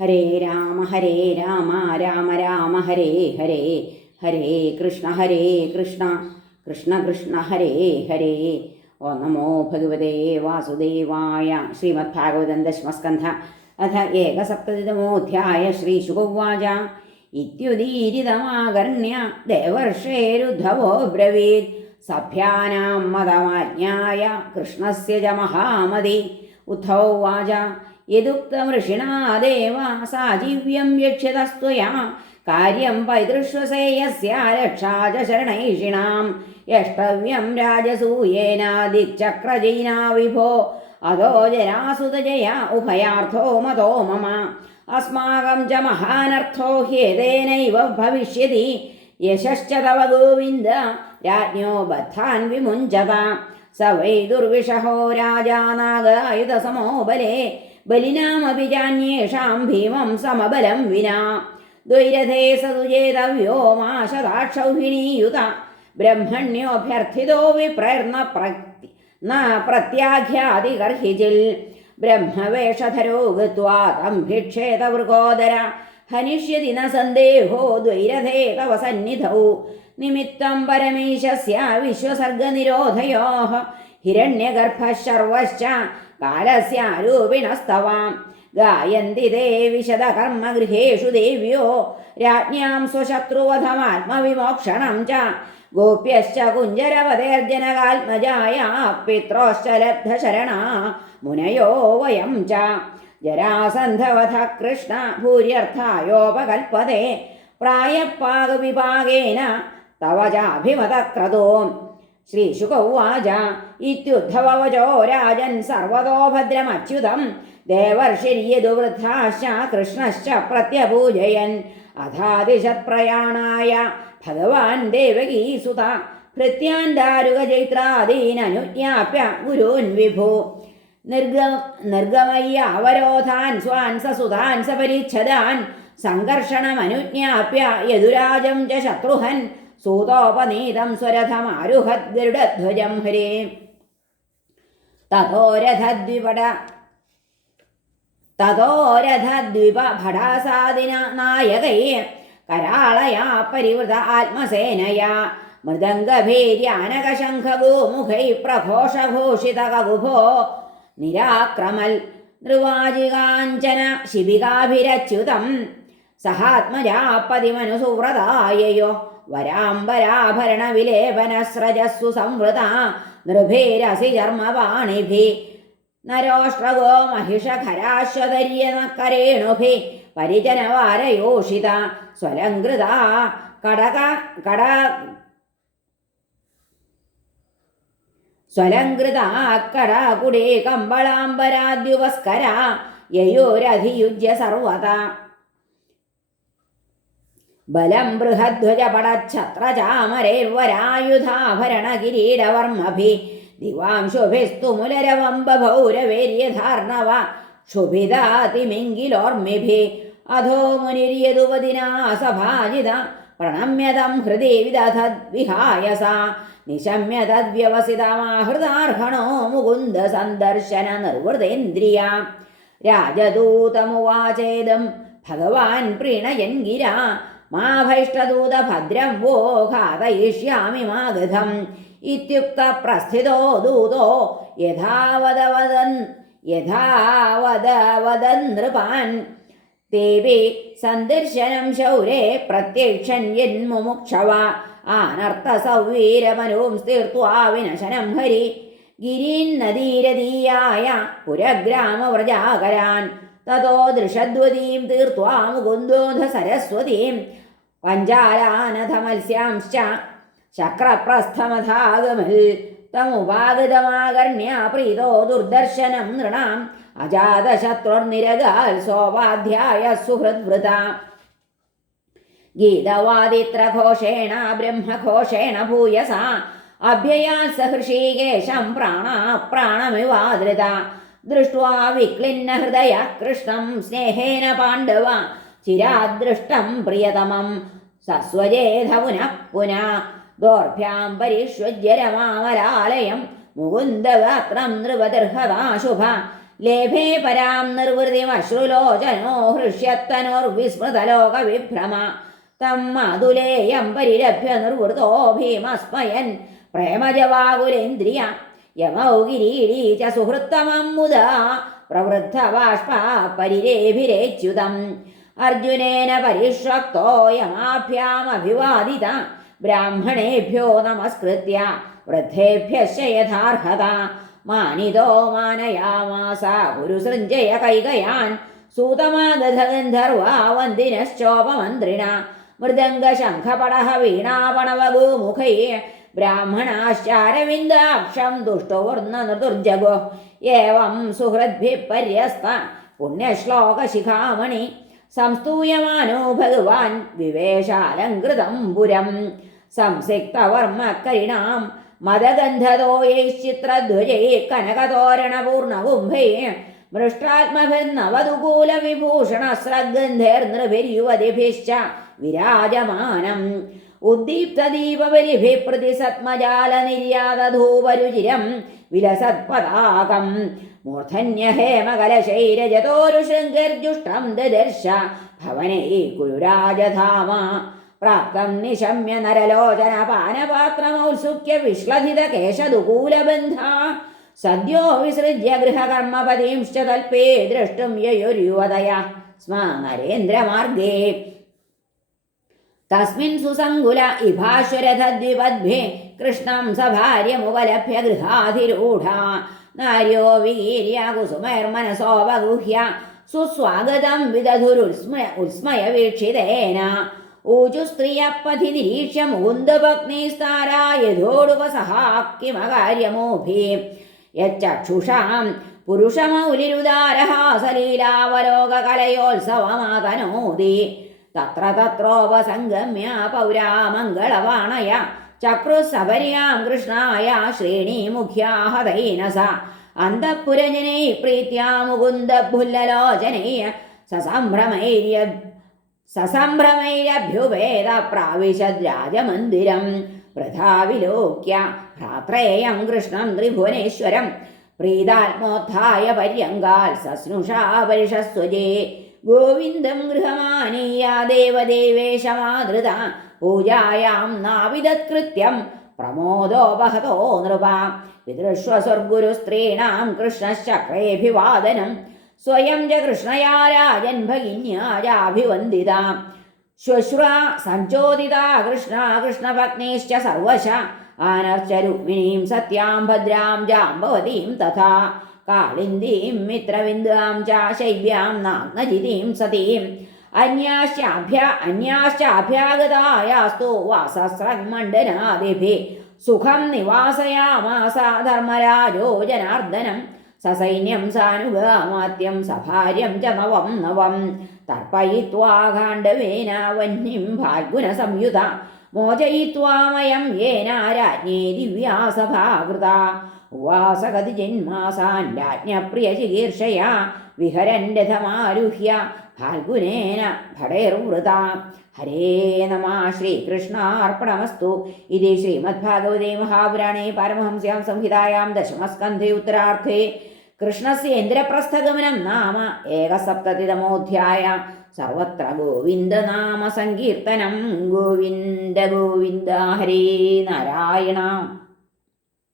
ഹരേ രാമ ഹരേ രാമ രാമ രാമ ഹരേ ഹരേ ഹരേ കൃഷ്ണ ഹരേ കൃഷ്ണ കൃഷ്ണ കൃഷ്ണ ഹരേ ഹരേ. ഓ നമോ ഭഗവതേ വാസുദേവായ ശ്രീമദ്ഭാഗവതം ദശമസ്കന്ധ അഥ ഏകസപ്തതിതമോധ്യായ ശ്രീശുഗവാച ഇത്യുദീരിതമാകർണ്യ ദേവർഷേരുദ്ധവോ ബ്രവീത്. സഭ്യാനാം മതമാജ്ഞായ കൃഷ്ണസ്യ ജ മഹാമതി. ഉദ്ധവോ വാച യദുക്തമൃഷിണാ ദേവ സാജീവ്യം യക്ഷ്യതസ്ത്വയാ. കാര്യം പൈതൃശ്വസേയസ്യ രക്ഷാ ച ശരണൈഷിണാം യഷ്ടവ്യം രാജസൂയേനാദിക്ചക്രജൈനാ വിഭോ അതോ ജരാസുതജയ ഉഭയാർത്ഥോ മതോ മമ. അസ്മാകം ച മഹാനർത്ഥോ ഹ്യേതേനൈവ ഭവിഷ്യതി. യശശ്ച തവ ഗോവിന്ദ രാജ്ഞോ ബദ്ധാൻ വിമുഞ്ചത. സ വൈ ദുർവിഷഹോ രാജാനാഗായുധസമോ ബലേ ബലിനാമപി ചാന്യേഷാം ഭീമം സമബലം വിനാ. ദ്വൈരഥേ സതുചേതവ്യോ മാശതാക്ഷൗഹിണീയുത ബ്രഹ്മണ്യോഭ്യർത്ഥിതോ വിപ്രയർന്ന പ്രക്തി ന പ്രത്യാഖ്യാതികർഹിജിൽ ബ്രഹ്മവേഷധരോ ഗത്വാ തം ഭിക്ഷേത വൃകോദര ഹനിഷ്യതി ന സന്ദേഹോ ദ്വൈരഥേ തവ സന്നിധൗ. നിമിത്തം പരമേശസ്യ വിശ്വസർഗനിരോധയോ. ഹിരണ്യഗർഭശർവശ്ച കാലസ്യാരൂപിണസ്തവാം ഗായന്തി തേ വിശദകർമ്മഗൃഹേഷു ദേവ്യോ രാജ്ഞാം സ്വശത്രുവധമാത്മവിമോക്ഷണം ച ഗോപ്യശ്ച കുഞ്ചരവതേർജനകാത്മജായ പിത്രോശ്ച ലബ്ധശരണ മുനയോ വയം ച ജരാസന്ധവധ കൃഷ്ണ ഭൂര്യർത്ഥായോപകൽപ്പതേ പ്രായപ്പാകവിഭാഗേന തവ ചാഭിമതക്രതോ ശ്രീശുക ഉവാച ഇത്യുദ്ധവചോ രാജൻ സർവതോ ഭദ്രമച്യുതം ദേവർഷിര്യതു വൃദ്ധാശ്ച കൃഷ്ണശ്ച പ്രത്യപൂജയൻ. അഥാതിശത്പ്രയാണായ ഭഗവാൻ ദേവകീസുത ഭൃത്യാൻ ചൈത്രാദീനുജ്ഞാപ്യ ഗുരൂൻ വിഭു. നിർഗ നിർഗമയ്യ അവരോധാൻ സ്വാൻ സസുതാൻ സപരിച്ഛദാൻ. സംഘർഷണമനുജ്ഞാപ്യ യദുരാജം ച ശത്രുഹൻ. സൂതോപനീതം സ്വരഥമാരുഹദ്ഗരുഡധ്വജം ഹരേ. തഥോരഥദ്വിപട തഥോരഥദ്വിപ ഭടാസാദിന നായകൈ കരാളയാ പരിവൃത ആത്മസേനയാ മൃദംഗഭേര്യാനകശംഖഗോമുഖൈ പ്രഘോഷഘോഷിതകകുഭോ നിരാക്രമൽ നൃവാജികാഞ്ചന ശിബികാഭിരച്യുതം. സഹാത്മജാപതിമനുസുവ്രതായയോ സ്രജസ്സു സംവൃത നൃഭേരസി ചർമ്മവാണിഭി. നരോഷ്ട്രഗോ മഹിഷഖരാശ്വതര്യനക്കരേണുഭി. പരിജനവാരയോഷിത സ്വലങ്കൃത കടക കട സ്വലങ്കൃതാക്കടാകുടേ കമ്പളാംബരാദ്യുപസ്കര യയോരധിയുജ്യ സർവത. ബലം ബൃഹധ്വജപടച്ഛത്രചാമരേർവരായുധാഭരണകിരീടവർമ്മഭി ദിവാംശുഭിസ്തു മുലരവംബഭൗരവേര്യധാർണവ ക്ഷുഭിതാതിമിങ്കിലോർമ്മിഭി അധോ മുനിര്യതുപതിനാസഭാജിത. പ്രണമ്യതം ഹൃദി വിദധദ്വിഹായ സാ നിശമ്യ തദ്വ്യവസിതമാഹൃതാർഹണോ മുകുന്ദ സന്ദർശന നിർവൃതേന്ദ്രിയ രാജദൂതമുവാചേതം ഭഗവാൻ പ്രീണയൻ ഗിര മാ ഭൈഷ്ടദൂത ഭദ്രം വോ ഘാതയിഷ്യാമി മാഗധം. ഗൃഹം ഇത്യുക്ത പ്രസ്ഥിതോ ദൂതോ യഥാവതവദൻ യഥാവതവദൻ നൃപാൻ. ദേവി സന്ദർശനം ശൗരേ പ്രത്യക്ഷൻ യന്മുമുക്ഷവ ആനർത്തസൗവീരമനോം തീർത്വാ വിനശനം ഹരി. ഗിരീൻ നദീരതീയായ പുരഗ്രാമവ്രജാകരാൻ. തതോ ദൃഷദ്വതീം തീർത്വാ മുകുന്ദോധ സരസ്വതീം. പഞ്ചാലാനഥ മത്സ്യാംശ്ച ശക്രപ്രസ്ഥമഥാഗമൽ തമുപാഗതമാകർണ്യ പ്രീതോ ദുർദർശനം നൃണാം അജാതശത്രുർനിരകാൽ സോപാധ്യായ സുഹൃദ്വൃത. ഗീതവാദിത്രഘോഷേണ ബ്രഹ്മഘോഷേണ ഭൂയസ. അഭ്യയാ സഹൃഷീകേശം പ്രാണ പ്രാണമിവാദൃത. ദൃഷ്ട്വാ വിക്ലിന്ന ഹൃദയ കൃഷ്ണം സ്നേഹേന പാണ്ഡവ. ചിരാദൃഷ്ടം പ്രിയതമം. സസ്വജേധ പുനഃ പുനഃ ദോർഭ്യാം പരിഷ്വജ്യരമാമരാലയം മുകുന്ദഗാത്രം നൃപതിർഹദാശുഭ ലേഭേ പരാം നിർവൃതിമശ്രുലോചനോ ഹൃഷ്യത്തനോർവിസ്മൃതലോകവിഭ്രമ തം മധുലേയം പരിലഭ്യ നിർവൃതോ ഭീമസ്മയൻ പ്രേമജവാകുലേന്ദ്രിയ. യമൗ കിരീടീ ച സുഹൃത്തമം മുദ. പ്രവൃദ്ധ ബാഷ്പ പരിരേഭിരേച്യുതം. അർജുനേന പരിഷ്വക്തോ യമാഭ്യാമഭിവാദിത ബ്രാഹ്മണേഭ്യോ നമസ്കൃത്യ. വൃദ്ധേഭ്യശ്ച യഥാർഹത മാനിതോ മാനയാമാസ. ഗുരുസൃഞ്ജയ കൈകയാൻ. സൂതമാഗന്ധർവാ വന്ദിനശ്ചോപമന്ത്രിണ മൃദംഗശംഖപടഹ വീണാപണവഗോമുഖൈ ബ്രാഹ്മണാശ്ചാരവിന്ദാക്ഷം ദുഷ്ടോർന്ന നൃതുർജഗോ ഏവം സുഹൃദ്ഭിപര്യസ്ത. പുണ്യശ്ലോകശിഖാമണി. സംസ്തൂയമാനോ ഭഗവാൻ വിവേശാലങ്കൃതം പുരം സംസിക്തവർമ്മക്കരിണാം മതഗന്ധതോയൈശ്ചിത്രധ്വജൈ കനകതോരണപൂർണകുംഭൈ മൃഷ്ടാത്മഭിർനവതുകൂലവിഭൂഷണസ്രഗന്ധൈർനൃഭിര്യുവതിഭിശ്ച വിരാജമാനം. ഉദ്ദീപ്തദീപബലിഭിः പ്രതിസത്മജാലനിര്യാതധൂപരുചിരം വിലസത്പതാകം. മൂർധന്യഹേമകലശൈരജതോരുശൃംഗർജുഷ്ടം ദദർശ ഭവനൈ കുരുരാജധാമ പ്രാപ്തം നിശമ്യ നരലോചന പാനപാത്രമൗത്സുക്യ വിശ്ലധിത കേശദുകൂലബന്ധ സദ്യോ വിസൃജ്യ ഗൃഹകർമ്മപതിംശ്ച തൽപ്പേ ദ്രഷ്ടും യയുര്യുവതയ സ്മ നരേന്ദ്രമാർഗേ. തസ്മിൻ സുസങ്കുല ഇഭാശ്വരഥദ്വിപദ്ഭേ കൃഷ്ണം സഭാര്യമുപലഭ്യ ഗൃഹാധിരൂഢ. നാര്യോ വീര്യ കുസുമൈർമനസോപഗുഹ്യ സുസ്വാഗതം വിദധുരുസ്മയ ഉസ്മയ വീക്ഷിതേന. ഊജുസ്ത്രിയപ്പഥി നിരീക്ഷ്യ മുകുന്ദഭഗ്നിസ്താരായധോടുപസഹാക്കിമകാര്യമോഭി യച്ചക്ഷുഷാം പുരുഷമൗലിരുദാരഹാസലീലാവലോകകലയോത്സവമാതനോതി. തത്ര തത്രോപസംഗമ്യ പൗരാമംഗളവാണയ ചക്രുസപര്യാം കൃഷ്ണായ ശ്രേണീമുഖ്യാഹതൈനസ അന്തഃപുരജനൈ പ്രീത്യാ മുകുന്ദഭുല്ലലോചനൈ സസംഭ്രമൈര്യ സസംഭ്രമൈരഭ്യുഭേദ പ്രാവിശദ്രാജമന്ദിരം രാജമന്ദിരം. വിലോക്യ ഭ്രാത്രേയം കൃഷ്ണം ത്രിഭുവനേശ്വരം. പ്രീതാത്മോത്ഥായ പര്യങ്കാൽ സസ്നുഷാ പരിഷസ്വജേ ഗോവിന്ദം ഗൃഹമാനീയ ദേവദേവേശമാതൃത. പൂജായാം നാവിദത്കൃത്യം. പ്രമോദോപഹതോ നൃപ. പിതൃഷ്വസ്വർഗുരുസ്ത്രീണാം കൃഷ്ണശ്ചക്രേഭിവാദനം. സ്വയം ച കൃഷ്ണയാ രാജൻ ഭഗിന്യാജാഭിവന്ദിത ശ്വശ്ര സഞ്ചോദിത കൃഷ്ണ കൃഷ്ണപത്നീശ്ച സർവശ. ആനർച്ച രുക്മിണീം സത്യാം ഭദ്രാം ജാംബവതീം തഥാ. കാളിന്ദീം മിത്രവിന്ദാം ച ശൈവ്യാം നാഗ്നജിതീം സതീം. അന്യാശ്ചാഭ്യ അന്യാശ്ചാഭ്യാഗതായാസ്തു വാസസ്രഗ്മണ്ഡനാദിഭിः സുഖം നിവാസയാമാസ ധർമ്മരാജോ ജനാർദ്ദനം. സസൈന്യം സാനുഗാമാത്യം സഭാര്യം ച നവം നവം. തർപ്പയിത്വാ വന്യം ഫാൽഗുന സംയുത മോചയിത്വാമയം യേന രാജ്ഞേ ദിവ്യാ സഭാകൃത ഉവാസകതി ജന്മാസാൻ രാജ്ഞപ്രിയ ചികീർഷയാ വിഹരൻ രഥമാരുഹ്യ ഫാൽഗുനേന ഭടേർവൃത ഹരേ നമ ശ്രീകൃഷ്ണാർപ്പണമസ്തു. ഇത് ശ്രീമദ്ഭാഗവതേ മഹാപുരാണേ പാരമഹംസ്യാം സംഹിതായാം ദശമസ്കന്ധേ ഉത്തരാർത്ഥേ. കൃഷ്ണസ്യ ഇന്ദ്രപ്രസ്ഥഗമനം നാമ ഏകസപ്തതിതമോധ്യായ. സർവത്ര ഗോവിന്ദനാമസങ്കീർത്തനം ഗോവിന്ദ ഗോവിന്ദ ഹരേ നാരായണ.